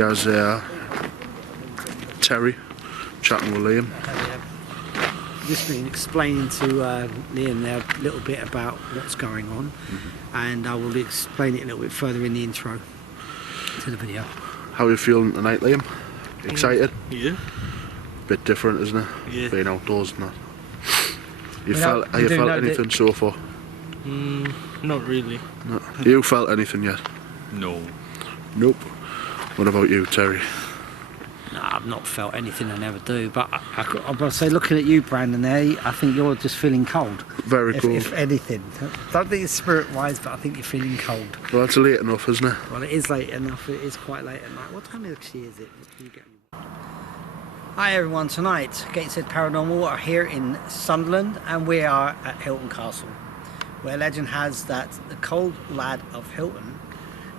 Here's Terry chatting with Liam. Just been explaining to Liam there a little bit about what's going on, and I will explain it a little bit further in the intro to the video. How are you feeling tonight, Liam? Excited? Yeah. Bit different, isn't it? Yeah. Being outdoors and that. You felt anything so far? Not really. No. You felt anything yet? No. Nope. What about you, Terry? No, I've not felt anything, I never do, but I've got to say, looking at you, Brandon, there, I think you're just feeling cold. Very cold. If anything. I don't think it's spirit-wise, but I think you're feeling cold. Well, it's late enough, isn't it? Well, it is late enough. It is quite late at night. What time actually is it? Hi everyone, tonight GATESHEAD Paranormal are here in Sunderland, and we are at Hylton Castle, where legend has that the cold lad of Hylton,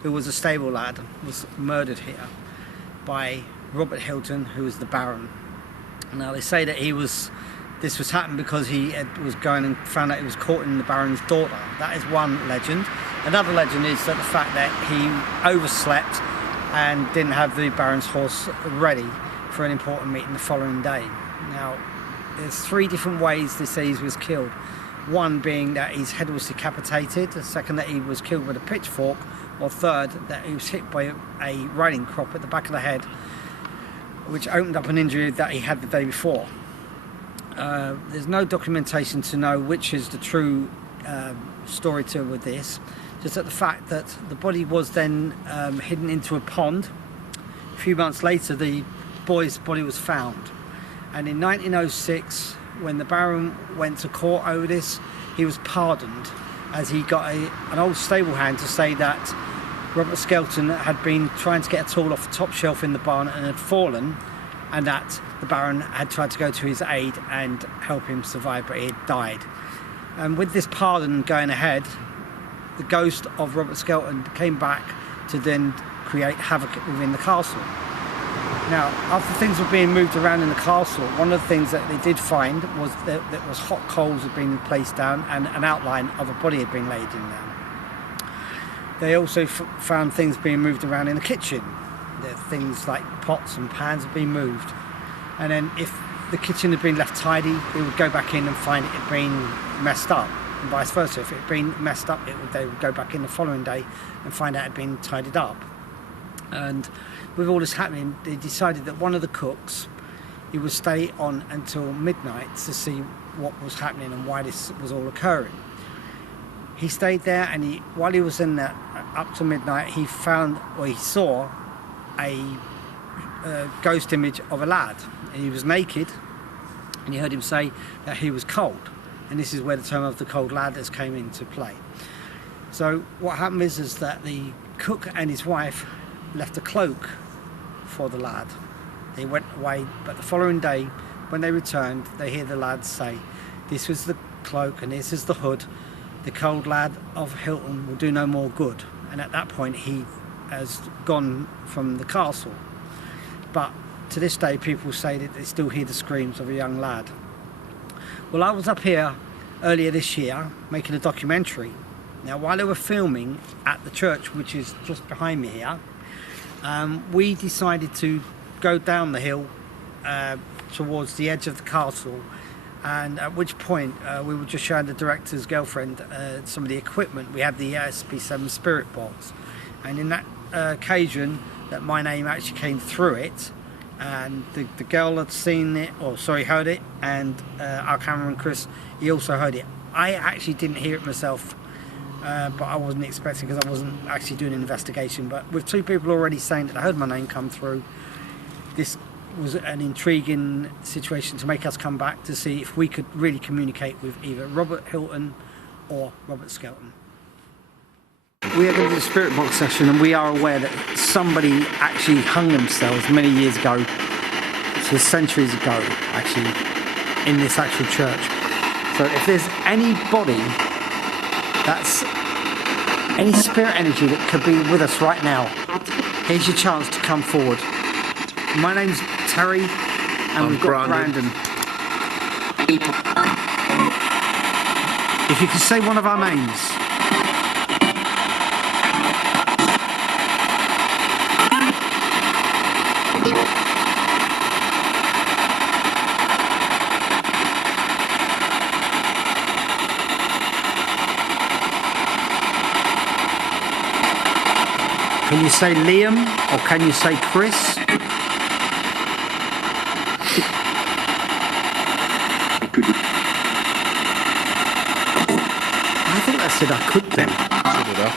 who was a stable lad, was murdered here by Robert Hylton, who was the Baron. Now they say that this was happened because he was going and found out he was courting the Baron's daughter. That is one legend. Another legend is that the fact that he overslept and didn't have the Baron's horse ready for an important meeting the following day. Now there's three different ways they say he was killed. One being that his head was decapitated, the second that he was killed with a pitchfork, or third that he was hit by a riding crop at the back of the head, which opened up an injury that he had the day before. There's no documentation to know which is the true story to with this, just that the fact that the body was then hidden into a pond. A few months later the boy's body was found, and in 1906, when the Baron went to court over this, he was pardoned, as he got an old stable hand to say that Robert Skelton had been trying to get a tool off the top shelf in the barn and had fallen, and that the Baron had tried to go to his aid and help him survive, but he had died. And with this pardon going ahead, the ghost of Robert Skelton came back to then create havoc within the castle. Now, after things were being moved around in the castle, one of the things that they did find was that was hot coals had been placed down and an outline of a body had been laid in there. They also found things being moved around in the kitchen. There things like pots and pans had been moved. And then if the kitchen had been left tidy, they would go back in and find it had been messed up. And vice versa. If it had been messed up, they would go back in the following day and find out it had been tidied up. And with all this happening, they decided that one of the cooks, he would stay on until midnight to see what was happening and why this was all occurring. He stayed there, and while he was in there up to midnight, he saw a ghost image of a lad. And he was naked, and he heard him say that he was cold, and this is where the term of the cold lad has came into play. So what happened is that the cook and his wife left a cloak for the lad. They went away, but the following day when they returned, they hear the lad say, "This was the cloak and this is the hood. The cold lad of Hylton will do no more good." And at that point he has gone from the castle. But to this day people say that they still hear the screams of a young lad. Well, I was up here earlier this year making a documentary. Now while they were filming at the church, which is just behind me here, we decided to go down the hill towards the edge of the castle, and at which point we were just showing the director's girlfriend some of the equipment. We had the SP7 spirit box, and in that occasion that my name actually came through it, and the girl had seen it, heard it, and our cameraman Chris, he also heard it. I actually didn't hear it myself, but I wasn't expecting, because I wasn't actually doing an investigation. But with two people already saying that they heard my name come through, this was an intriguing situation to make us come back to see if we could really communicate with either Robert Hylton or Robert Skelton. We are going to do a spirit box session, and we are aware that somebody actually hung themselves many years ago, so centuries ago actually, in this actual church. So if there's anybody that's any spirit energy that could be with us right now, here's your chance to come forward. My name's Terry, and we've got Brandon. If you could say one of our names. Can you say Liam or can you say Chris? I think that said I could then. So did I.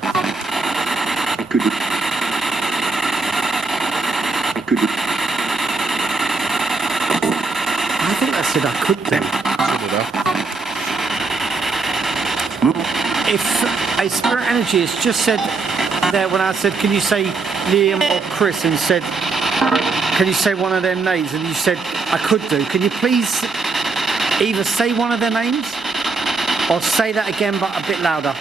I think that said I could then. So did I. If a spirit energy has just said there when I said, can you say Liam or Chris, and said, can you say one of their names, and you said I could do, can you please either say one of their names or say that again but a bit louder?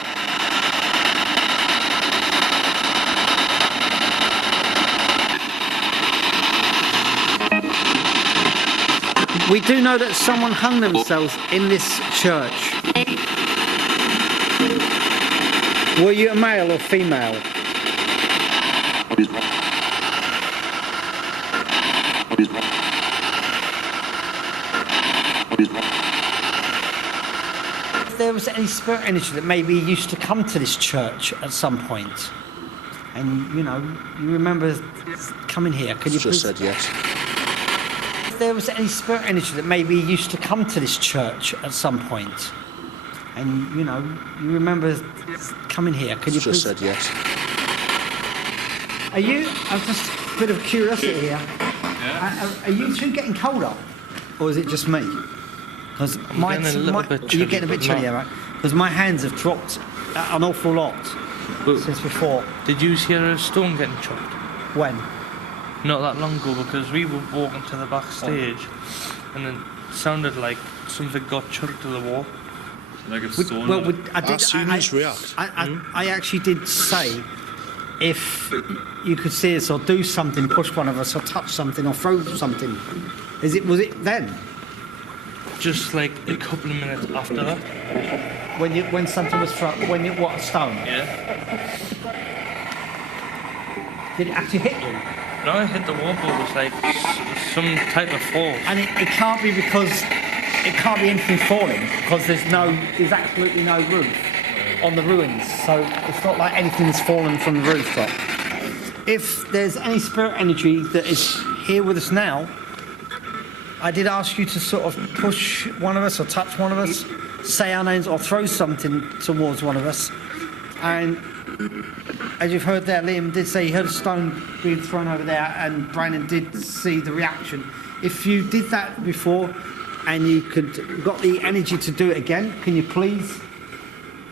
We do know that someone hung themselves in this church. Were you a male or female? If there was any spirit energy that maybe used to come to this church at some point, and you know, you remember coming here, can you Just please? said yes. If there was any spirit energy that maybe used to come to this church at some point, and you know, you remember coming here, can you please? Just said yes. Are you? I'm just a bit of curiosity here. Yeah. Are you two getting colder, or is it just me? Because you're getting a bit chilly, right? Because my hands have dropped an awful lot since before. Did you hear a stone getting chucked? When? Not that long ago, because we were walking to the backstage, and it sounded like something got chucked to the wall. Like a stone. Well, I did. I've seen this react. I actually did say if you could see us or do something, push one of us, or touch something, or throw something. Was it then? Just like a couple of minutes after that. When something was thrown? What, a stone? Yeah. Did it actually hit you? No, I hit the wall, but it was like some type of fall. And it can't be because it can't be anything falling because there's absolutely no roof on the ruins, so it's not like anything's fallen from the rooftop. If there's any spirit energy that is here with us now, I did ask you to sort of push one of us or touch one of us, say our names or throw something towards one of us. And as you've heard there, Liam did say he heard a stone being thrown over there, and Brandon did see the reaction. If you did that before and you got the energy to do it again, can you please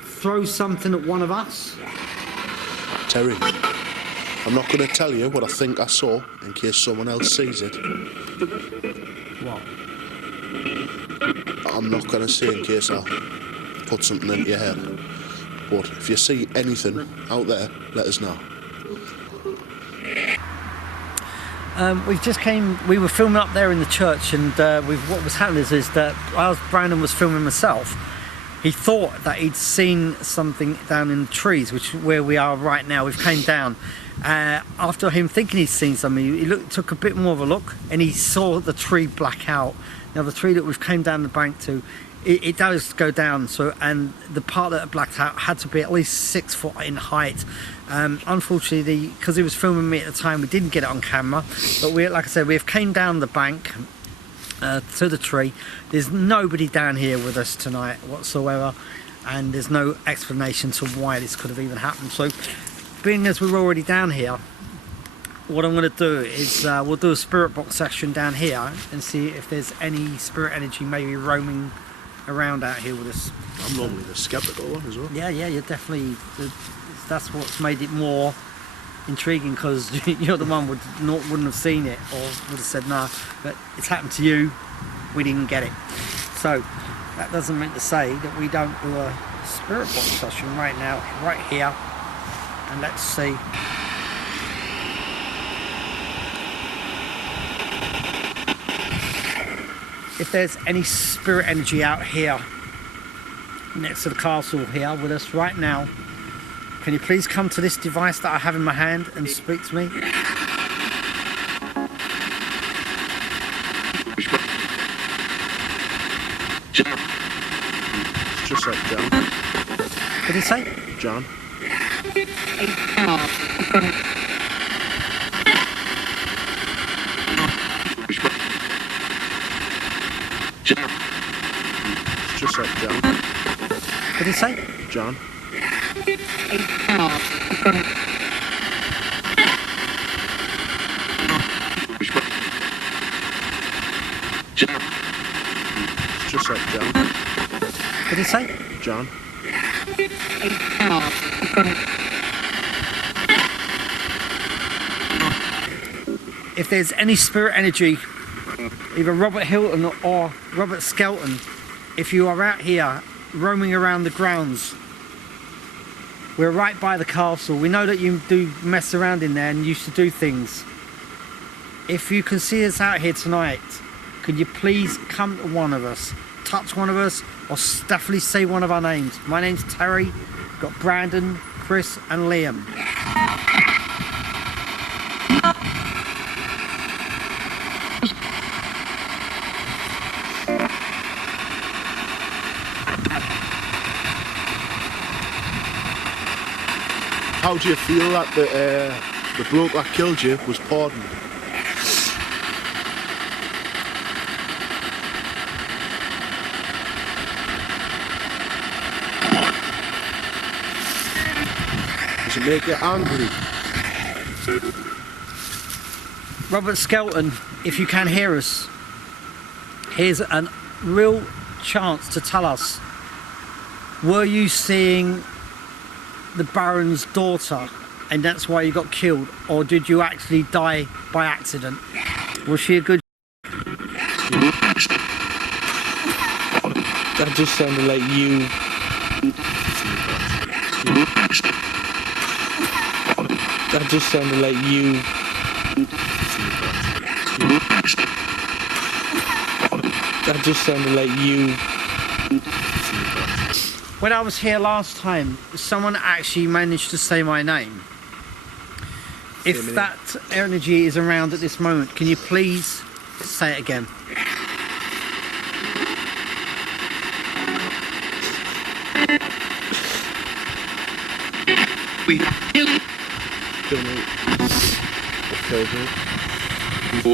throw something at one of us? Terry, I'm not going to tell you what I think I saw in case someone else sees it. What? I'm not going to say in case I put something into your head. But if you see anything out there, let us know. We were filming up there in the church, and what was happening is that while Brandon was filming himself, he thought that he'd seen something down in the trees, which is where we are right now. We've came down. After him thinking he'd seen something, he took a bit more of a look, and he saw the tree black out. Now the tree that we've came down the bank to, it does go down, and the part that blacked out had to be at least 6 foot in height. Unfortunately, because he was filming me at the time, we didn't get it on camera, but like I said, we have came down the bank to the tree. There's nobody down here with us tonight whatsoever, and there's no explanation to why this could have even happened. So being as we're already down here, what I'm going to do is we'll do a spirit box session down here and see if there's any spirit energy maybe roaming around out here with us. I'm normally the sceptical one as well. Yeah, you're definitely, that's what's made it more intriguing, because you're the one wouldn't have seen it or would have said no, but it's happened to you, we didn't get it. So that doesn't mean to say that we don't do a spirit box session right now, right here, and let's see. If there's any spirit energy out here next to the castle here with us right now, can you please come to this device that I have in my hand and speak to me? It's just like John. What did he say? John. It's just like John. What did he say? John. It's just like John. What did he say? John. If there's any spirit energy, either Robert Hylton or Robert Skelton, if you are out here roaming around the grounds, we're right by the castle. We know that you do mess around in there and used to do things. If you can see us out here tonight, could you please come to one of us, touch one of us, or definitely say one of our names? My name's Terry, got Brandon, Chris and Liam. How do you feel that the bloke that killed you was pardoned? Does it make you angry? Robert Skelton, if you can hear us, here's a real chance to tell us, were you seeing the Baron's daughter and that's why you got killed, or did you actually die by accident? Was she a good... That just sounded like you. That just sounded like you. That just sounded like you. When I was here last time, someone actually managed to say my name. If that energy is around at this moment, can you please say it again? Kill me. Or killed me. Do you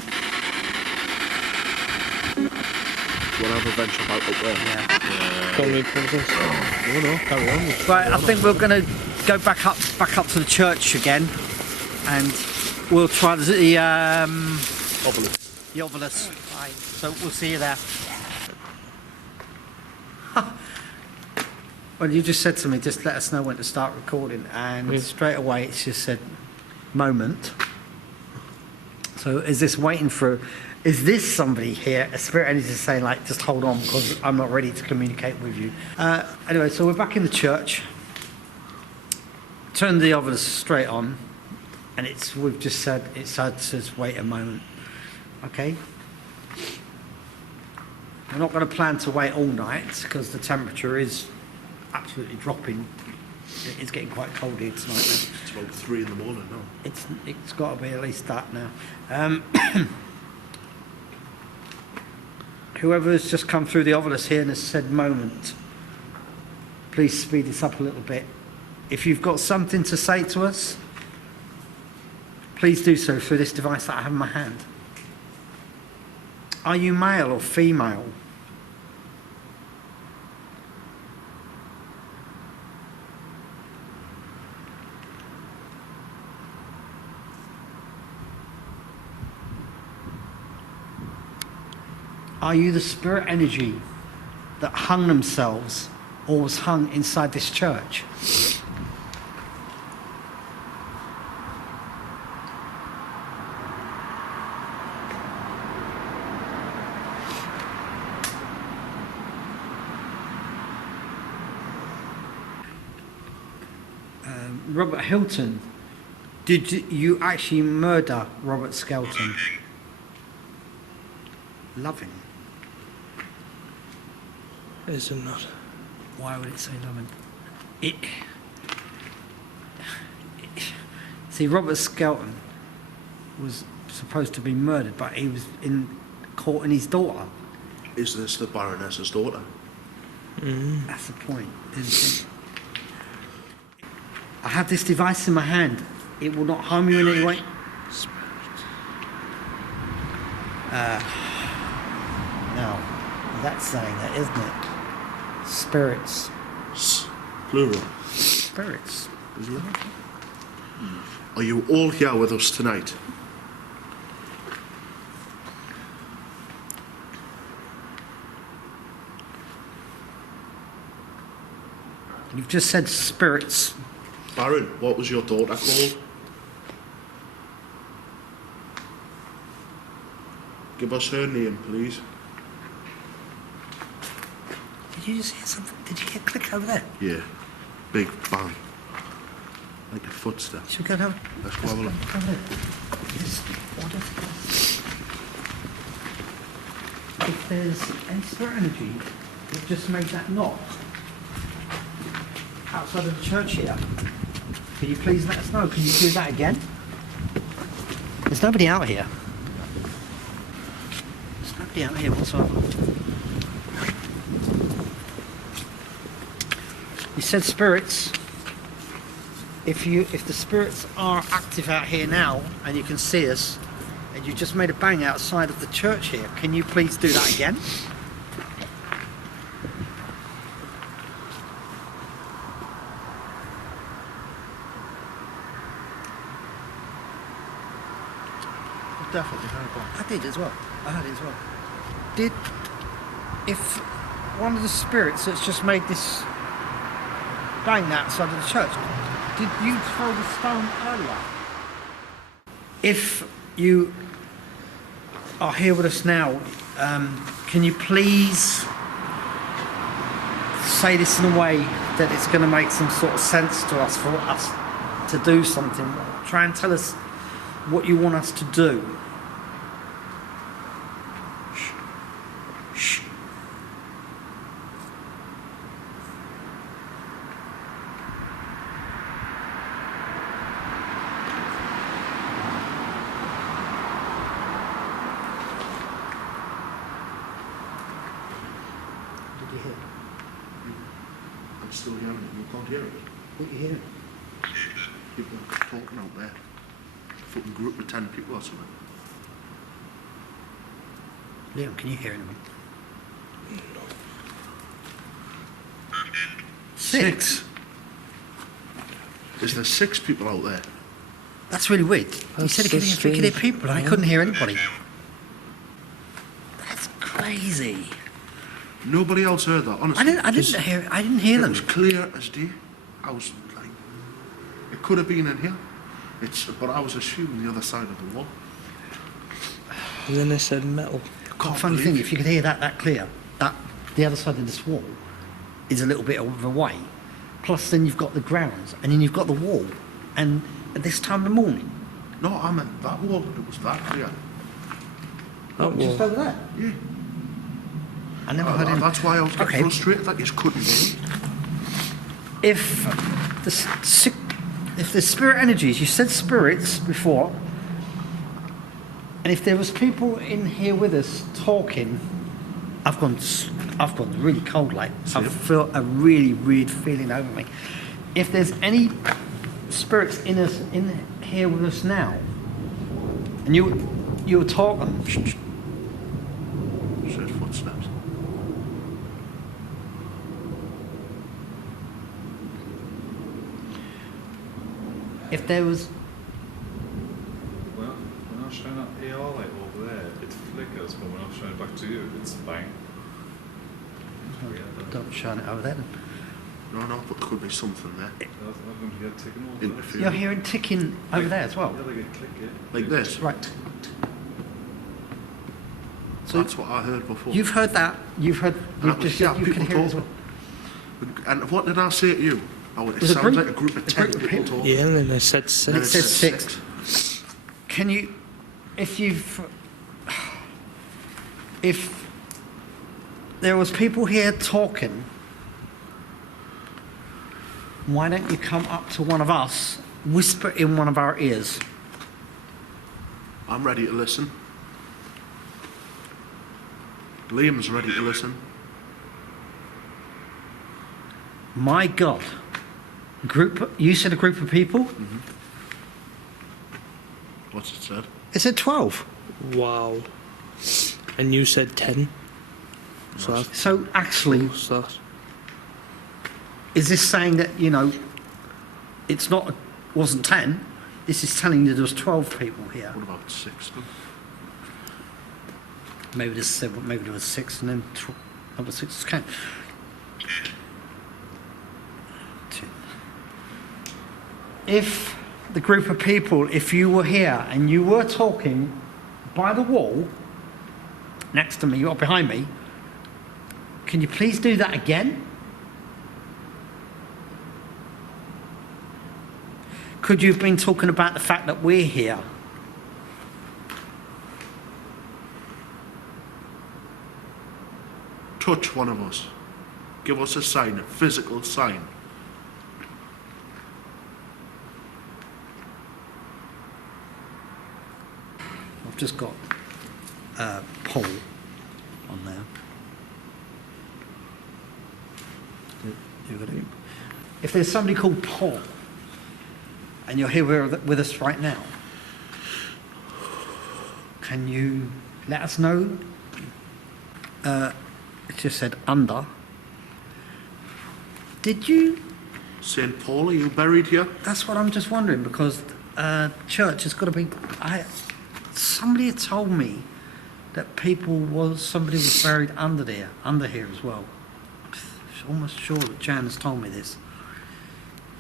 want to have a venture out up there? Yeah. No, carry on. Right, I think we're going to go back up to the church again, and we'll try the Obelisk. the obelisk. Right, so we'll see you there. Well, you just said to me, just let us know when to start recording, and straight away it's just said moment. So is this waiting for? Is this somebody here, a spirit energy saying like, just hold on because I'm not ready to communicate with you? Anyway, so we're back in the church. Turn the obelisk straight on, and we've just said, it says wait a moment. Okay? We're not going to plan to wait all night because the temperature is absolutely dropping. It's getting quite cold here tonight now. It's about 3 in the morning now. It's got to be at least that now. Whoever's just come through the obelisk here and has said moment, please speed this up a little bit. If you've got something to say to us, please do so through this device that I have in my hand. Are you male or female? Are you the spirit energy that hung themselves or was hung inside this church? Robert Hylton, did you actually murder Robert Skelton? Loving. Is it not? Why would it say loving? See, Robert Skelton was supposed to be murdered, but he was in courting his daughter. Is this the Baroness's daughter? That's the point, isn't it? I have this device in my hand. It will not harm you in any way. Now, that's saying that, isn't it? Spirits. Plural. Spirits. Isn't it? Are you all here with us tonight? You've just said spirits. Baron, what was your daughter called? Give us her name, please. Did you just hear something? Did you hear a click over there? Yeah. Big bang. Like a footstep. Should we go down? Let's go have a look. Over there. Yes. What if there's any spirit energy that just made that knock outside of the church here, can you please let us know? Can you do that again? There's nobody out here. There's nobody out here whatsoever. You said spirits. If the spirits are active out here now and you can see us, and you just made a bang outside of the church here, can you please do that again? Definitely heard that. I did as well. I heard it as well. If one of the spirits that's just made this bang outside of the church, did you throw the stone earlier? If you are here with us now, can you please say this in a way that it's going to make some sort of sense to us, for us to do something? Try and tell us what you want us to do. Shh. Shh. What did you hear? I'm still hearing it. You can't hear it. What you hearing? People talking out there. Fucking group of 10 people or something. Liam, can you hear anyone? Six? Is there 6 people out there? That's really weird. You said you could hear people, and I couldn't hear anybody. That's crazy. Nobody else heard that, honestly. I didn't hear It them. was clear as day. I was like, it could have been in here. But I was assuming the other side of the wall. And then they said metal. Funny thing, if you could hear that clear, that the other side of this wall is a little bit of a way. Plus, then you've got the grounds, and then you've got the wall. And at this time of the morning, No, I meant that wall. It was that clear. just over there. Yeah. I never heard him. That's why I was getting Okay. frustrated that you just couldn't hear it. If the spirit energies, you said spirits before, and if there was people in here with us talking, I've gone really cold, like I feel a really weird feeling over me. If there's any spirits in here with us now, and you were talking, Said footsteps. if there was, Well, when I shine that AR light over there, it flickers, but when I shine it back to you, it's bang. don't shine it over there. No, but there could be something there. I'm going to get taken over. Interfering. You're hearing ticking over there as well. Yeah, like a click, yeah. Like this. Right. So That's what I heard before. you've heard that. You've heard. You've was- just yeah, said you can people hear it as well. talking. And what did I say to you? Oh, it Was it sounds group- like a group of a 10 group of people people? talking. Yeah, and then they said And six. it said says six. Can you, if there was people here talking, why don't you come up to one of us, whisper in one of our ears? I'm ready to listen. Liam's ready to listen. My God. You said a group of people? What's it said? It said 12. Wow. And you said 10. So actually, What's that? is this saying that, you know, wasn't 10? This is telling you there was 12 people here. What about 6 then? Maybe there was 6 and then number 6 came. 2. If the group of people, if you were here and you were talking by the wall next to me or behind me, can you please do that again? Could you have been talking about the fact that we're here? Touch one of us. Give us a sign, a physical sign. I've just got Paul on there. You got it? If there's somebody called Paul, and you're here with us right now, can you let us know? It just said under. Did you? St. Paul, are you buried here? That's what I'm just wondering, because church has got to be. Somebody had told me that somebody was buried under here as well. I'm almost sure that Jan has told me this,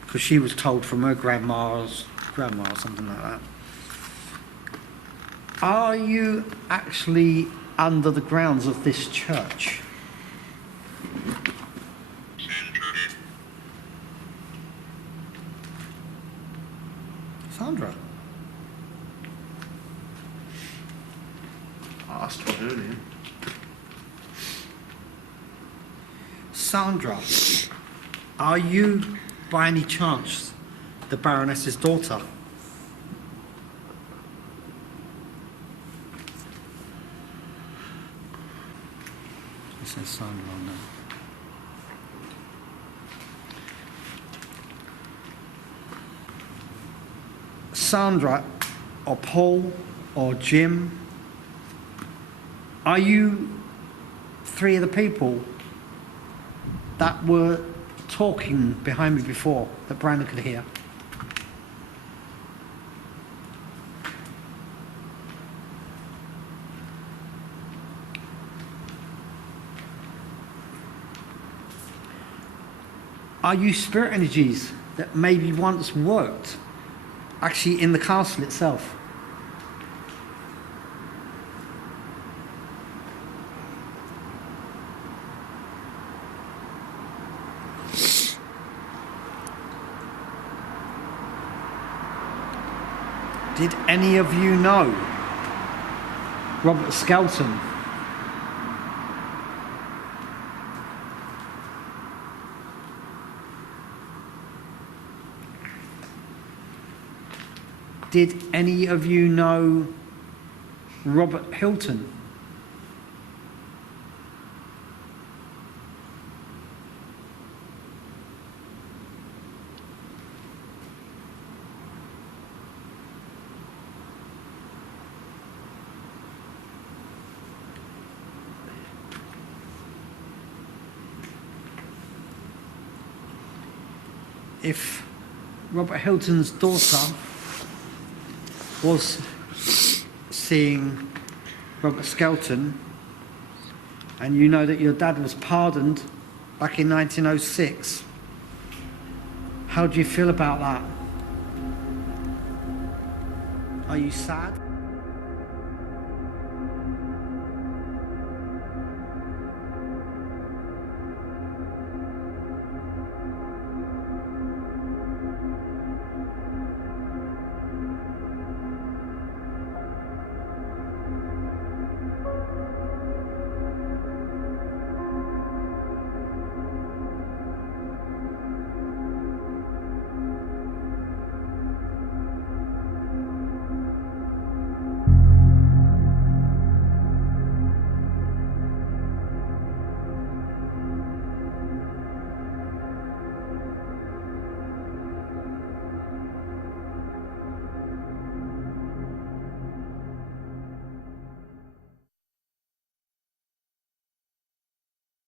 because she was told from her grandma or something like that. Are you actually under the grounds of this church? Sandra? I asked for her name. Sandra, are you by any chance the Baroness's daughter? It says Sandra on there. Sandra, or Paul, or Jim, are you 3 of the people that were talking behind me before that Brandon could hear? Are you spirit energies that maybe once worked actually in the castle itself? Did any of you know Robert Skelton? Did any of you know Robert Hylton? If Robert Hylton's daughter was seeing Robert Skelton, and you know that your dad was pardoned back in 1906, how do you feel about that? Are you sad?